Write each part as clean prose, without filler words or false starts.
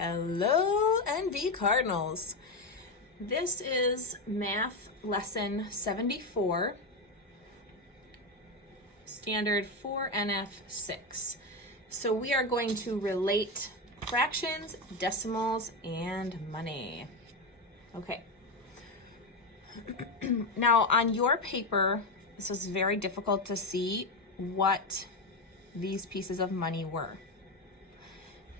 Hello, NV Cardinals. This is Math Lesson 74, Standard 4.NF.6. So we are going to relate fractions, decimals, and money. Okay. Now on your paper, this is very difficult to see what these pieces of money were.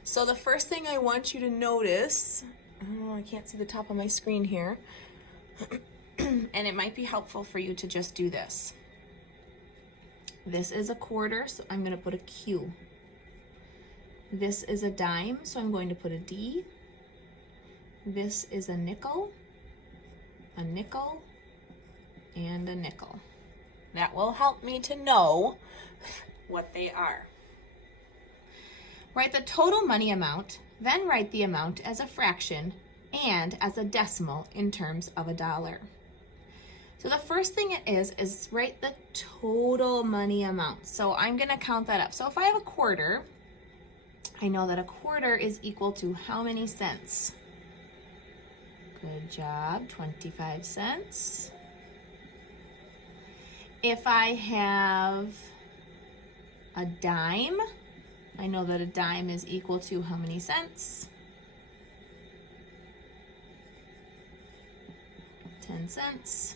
So the first thing I want you to notice, I can't see the top of my screen here, and it might be helpful for you to just do this. This is a quarter, so I'm going to put a Q. This is a dime, so I'm going to put a D. This is a nickel, and a nickel. That will help me to know what they are. Write the total money amount, then write the amount as a fraction and as a decimal in terms of a dollar. So the first thing it is write the total money amount. So I'm going to count that up. So if I have a quarter, I know that a quarter is equal to how many cents? Good job, 25 cents. If I have a dime, I know that a dime is equal to how many cents? 10 cents.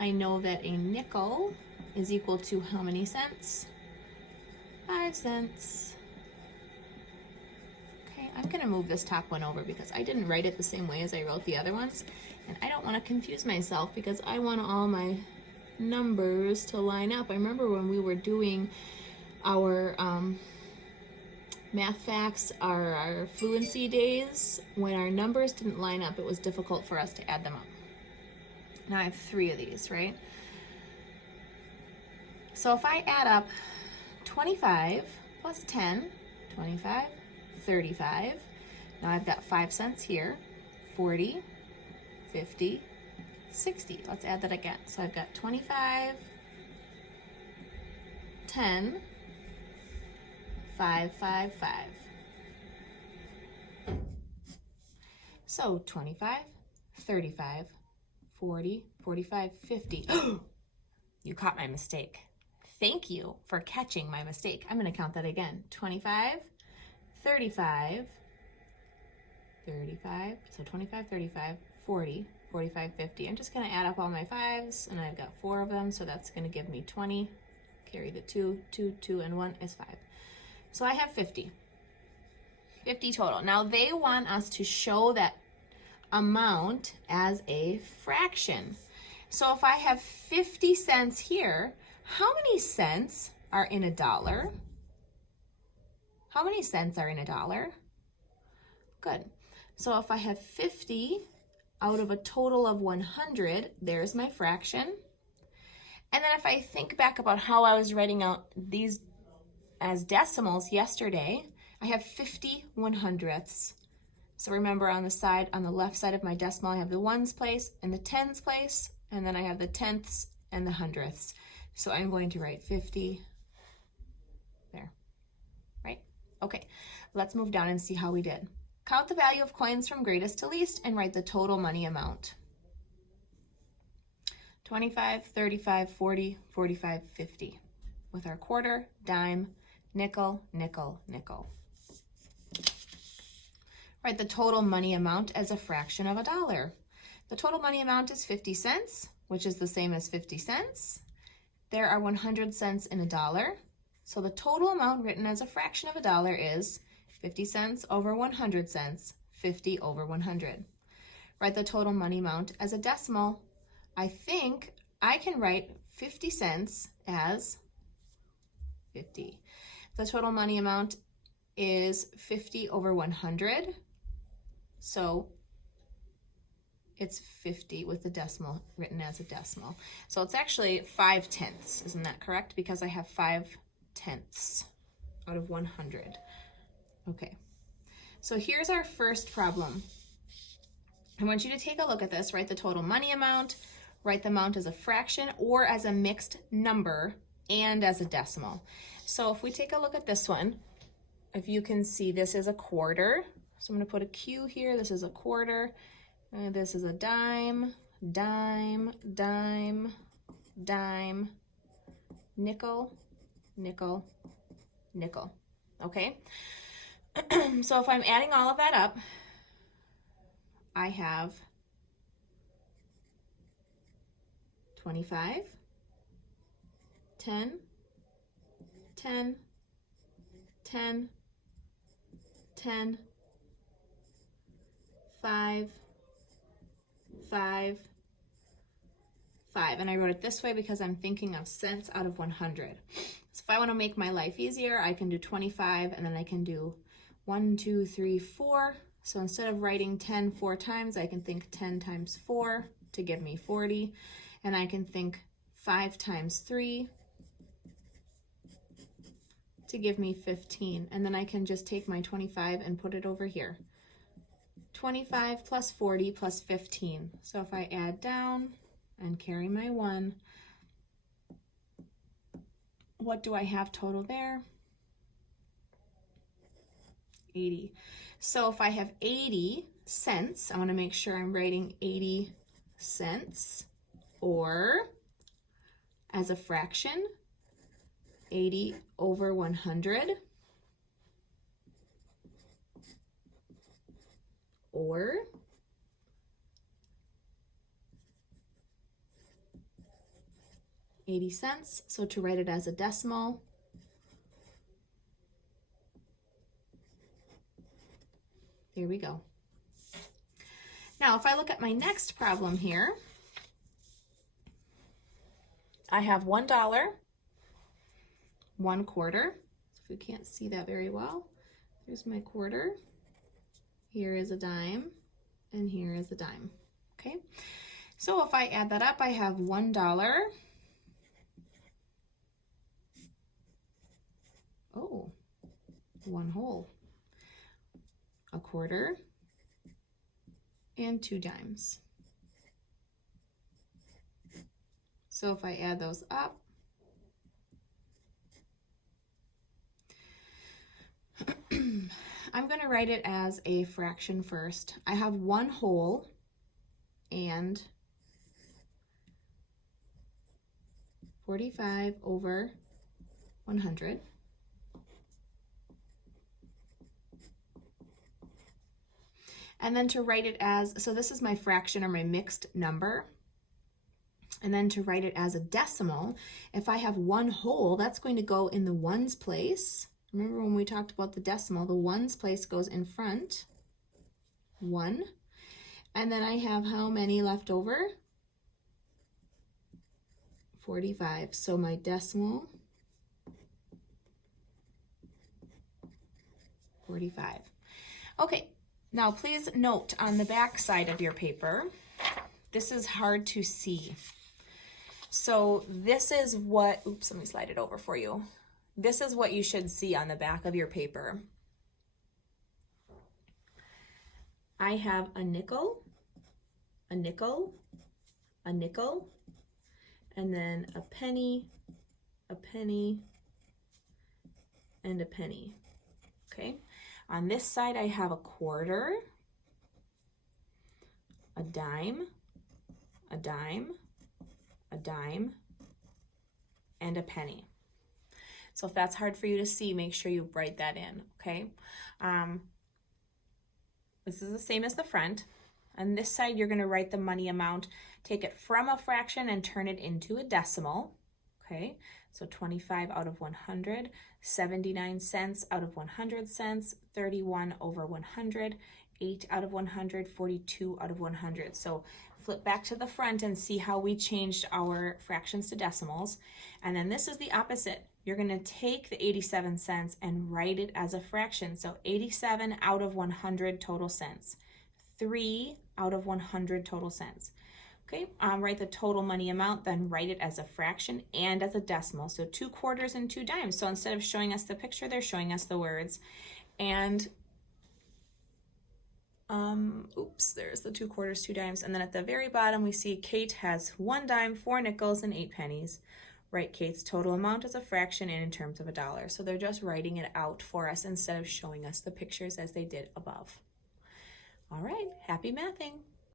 I know that a nickel is equal to how many cents? 5 cents. Okay, I'm gonna move this top one over because I didn't write it the same way as I wrote the other ones, and I don't want to confuse myself because I want all my numbers to line up. I remember when we were doing our math facts, our fluency days, when our numbers didn't line up, it was difficult for us to add them up. Now I have 3 of these, right? So if I add up 25 plus 10, 25, 35. Now I've got 5 cents here, 40, 50, 60. Let's add that again. So I've got 25, 10, 5, 5, 5. So 25, 35, 40, 45, 50. You caught my mistake. Thank you for catching my mistake. I'm going to count that again. 25, 35, 35, so 25, 35, 40, 45, 50. I'm just going to add up all my 5s, and I've got 4 of them, so that's going to give me 20. Carry the 2, 2, 2, and 1 is 5. So I have 50. 50 total. Now they want us to show that amount as a fraction. So if I have 50 cents here, how many cents are in a dollar? How many cents are in a dollar? Good. So if I have 50 out of a total of 100, there's my fraction. And then if I think back about how I was writing out these as decimals yesterday, I have 50 100ths. So remember on the left side of my decimal, I have the ones place and the tens place, and then I have the tenths and the hundredths. So I'm going to write 50 there, right? Okay, let's move down and see how we did. Count the value of coins from greatest to least and write the total money amount. 25, 35, 40, 45, 50. With our quarter, dime, nickel, nickel, nickel. Write the total money amount as a fraction of a dollar. The total money amount is 50 cents, which is the same as 50 cents. There are 100 cents in a dollar, so the total amount written as a fraction of a dollar is 50 cents over 100 cents, 50 over 100. Write the total money amount as a decimal. I think I can write 50 cents as 50. The total money amount is 50 over 100, so it's 50 with the decimal written as a decimal. So it's actually 5 tenths, isn't that correct? Because I have 5 tenths out of 100. Okay, so here's our first problem. I want you to take a look at this, write the total money amount, write the amount as a fraction or as a mixed number and as a decimal. So if we take a look at this one, if you can see, this is a quarter. So I'm going to put a Q here. This is a quarter. This is a dime, dime, dime, dime, nickel, nickel, nickel. Okay? So if I'm adding all of that up, I have 25, 10, 10, 10, 10, 5, 5, 5. And I wrote it this way because I'm thinking of cents out of 100. So if I want to make my life easier, I can do 25, and then I can do 1, 2, 3, 4. So instead of writing 10 4 times, I can think 10 times 4 to give me 40. And I can think 5 times 3 to give me 15. And then I can just take my 25 and put it over here. 25 plus 40 plus 15. So if I add down and carry my 1, what do I have total there? 80. So if I have 80 cents, I want to make sure I'm writing 80 cents, or as a fraction, 80 over 100, or $0.80. So to write it as a decimal, there we go. Now, if I look at my next problem here, I have $1, 1 quarter. So if you can't see that very well, there's my quarter. Here is a dime, and here is a dime. Okay, so if I add that up, I have $1. Oh, 1 whole, a quarter, and 2 dimes. So if I add those up, I'm going to write it as a fraction first. I have 1 whole and 45 over 100. And then to write it as, so this is my fraction or my mixed number. And then to write it as a decimal, if I have 1 whole, that's going to go in the ones place. Remember when we talked about the decimal, the ones place goes in front, 1. And then I have how many left over? 45. So my decimal, 45. Okay, now please note on the back side of your paper, this is hard to see. So this is what, oops, let me slide it over for you. This is what you should see on the back of your paper. I have a nickel, a nickel, a nickel, and then a penny, and a penny. Okay, on this side I have a quarter, a dime, a dime, a dime, and a penny. So if that's hard for you to see, make sure you write that in, okay? This is the same as the front. On this side, you're gonna write the money amount, take it from a fraction and turn it into a decimal, okay? So 25 out of 100, 79 cents out of 100 cents, 31 over 100, 8 out of 100, 42 out of 100. So flip back to the front and see how we changed our fractions to decimals. And then this is the opposite. You're going to take the 87 cents and write it as a fraction. So 87 out of 100 total cents. 3 out of 100 total cents. Okay, write the total money amount, then write it as a fraction and as a decimal. So 2 quarters and 2 dimes. So instead of showing us the picture, they're showing us the words. And oops, there's the 2 quarters, 2 dimes. And then at the very bottom, we see Kate has 1 dime, 4 nickels, and 8 pennies. write Kate's total amount as a fraction and in terms of a dollar. So they're just writing it out for us instead of showing us the pictures as they did above. All right, happy mathing.